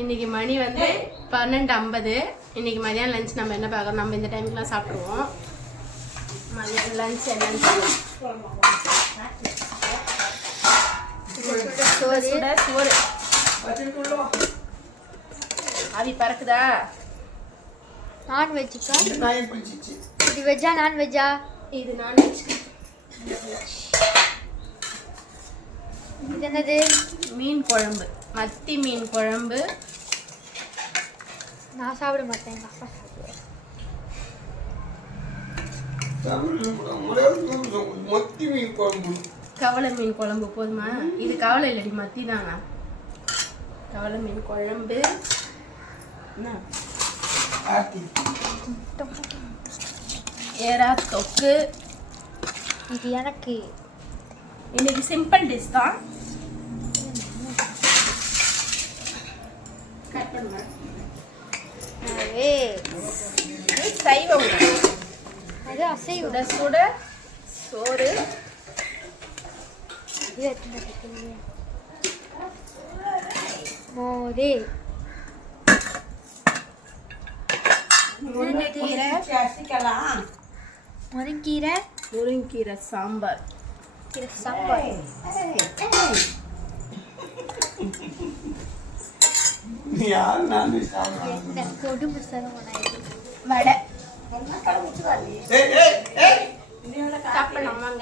இன்னைக்கு மணி வந்து பன்னெண்டு ஐம்பது. இன்னைக்கு மதியானம் லஞ்ச் நம்ம என்ன பார்க்குறோம்? நம்ம இந்த டைமுக்குலாம் சாப்பிட்ருவோம் மதியானம் லஞ்ச் என்னன்னு சோறு. ஆவி பறக்குதா? நான்வெஜ்ஜுக்கா இது வெஜ்ஜா நான்வெஜ்ஜா இது நான்வெஜ் இது என்னது? மீன் குழம்பு. மத்தி மீன் குழம்பு. நான் சாப்பிட மாட்டேன் எங்கள் அப்பா சாப்பிடுவார். மொத்தி மீன் குழம்பு. கவலை மீன் குழம்பு போதுமா? இது கவலை இல்லடி மத்தி தானா? கவலை மீன் குழம்பு. ஏரா தொக்கு. இது எனக்கு. இன்னைக்கு சிம்பிள் டிஷ் தான். சைவம். அது அசைவம். சுட சுட சோறு? மோரே முருங்கைக்கீரை. முருங்கீரை முருங்கீரை சாம்பார். கீரை சாம்பார். யார் நான் கொடுமை சரவணாயிரு வடை.